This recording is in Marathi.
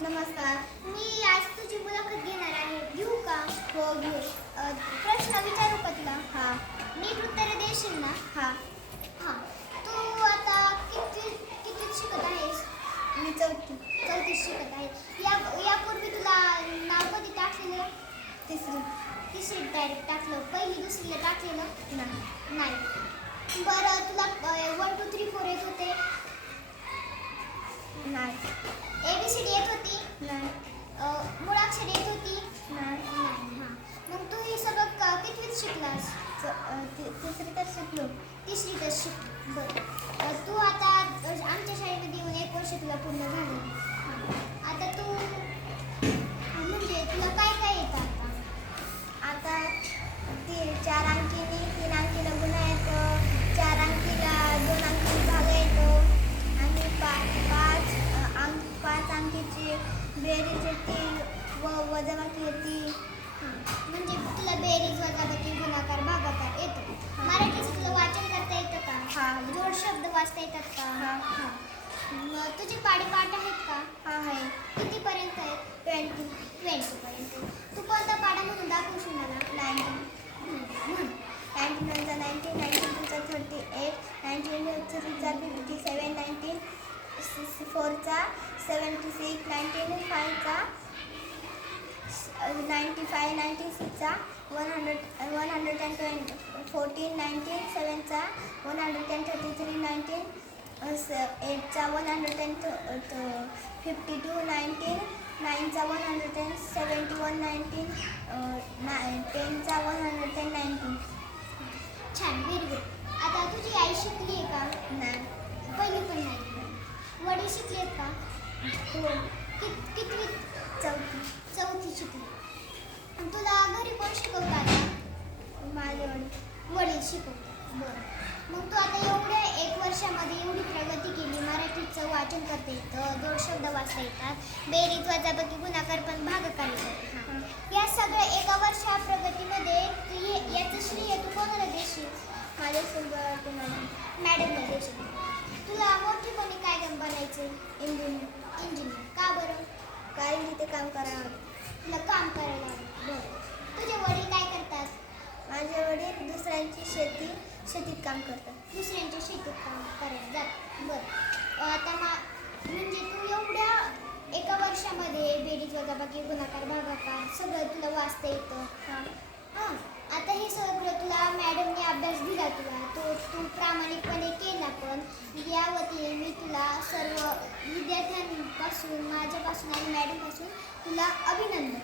नमस्कार. मी आज तुझी मुलाखत घेणार आहे. घेऊ का? हो घे. प्रश्न विचारू का तुला? हां नीट उत्तर देशील ना? हां. हां. तू आता कितवीत शिकत आहेस? मी चौथी चौथीत शिकत आहे. यापूर्वी तुला नाव कधी टाकलेलं? तिसरीत डायरेक्ट टाकलं. पहिली दुसरीला टाकलेलं नाही. बरं, तुला 1 2 3 4 येत होते? नाही. ABCD येत होती? नाही. मुळाक्षर येत होती? नाही. नाही. हां. मग तू हे सगळं कितवीत शिकलास? तिसरीतच शिकलो. तिसरीतच शिक. बरं. तू आता आमच्या शाळेमध्ये येऊन 1 वर्ष तुला पूर्ण झालं. आता तू म्हणजे तुला काय काय येतं आता 4 अंकीनी 3 अंकीला गुन्हा येतो, 4 अंकीला 2 अंकीनी भाग येतो आणि 5 अंकीची बेरीज येते व वजाबाकी येते. म्हणजे तुला बेरीज, वजाबाकी, गुणाकार, भागाकार येतो. मराठीचं तुला वाचन करता येतं का? हां. जोड शब्द वाचता येतात का? हां. मग तुझे पाढे-पाठ आहेत का? हां आहे. कितीपर्यंत आहेत? 20 पर्यंत. तू कोणता पाढा म्हणून दाखवशील मला? 19. 19 चा 19, 19 चा 38, 19 चा 57, 19 4 चा 76, 19 5 चा 95, 96 चा 114, 19 7 चा 133, 19 8 चा 152, 19 9 चा 171, 19 10 चा 119. छान, व्हेरी गुड. आता तुझी आई शिकली आहे का? नाही. पहिली पण नाही. वडील शिकले आहेत का? हो. कितवीत? चौथी शिकली. तुला घरी कोण शिकवतं आता? माझे वडील शिकवतात. बरं. मग तू आता एवढ्या 1 वर्षामध्ये एवढी प्रगती केली. मराठीचं वाचन करता येतं, जोड शब्द वाचता येतात, बेरीज, वजाबाकी, गुणाकार पण भागाकार येतात. या सगळ्या 1 वर्षा प्रगतीमध्ये याचं श्रेय तू कोणाला देशील? माझ्यासोबत मॅडमला देशील. तुला मोठेपणी काय बनायचं? इंजिनियर. का बरं? कारण तिथे काम करावं. तुला काम करायला आवडतं. बरं. तुझे वडील काय करतात? माझे वडील दुसऱ्यांची शेतीत काम करतात. दुसऱ्यांच्या शेतीत काम करायला जातात. बरं. आता म्हणजे तू एवढ्या 1 वर्षामध्ये बेरीज, वजाबाकी, गुणाकार, भागाकार सगळं तुला वाचता येतं. हां. आता हे सगळं तुला मॅडमने अभ्यास दिला तुला, तू प्रामाणिकपणे केला. पण या वतीने मी तुला सर्व विद्यार्थ्यांपासून, माझ्यापासून आणि मॅडमपासून तुला अभिनंदन.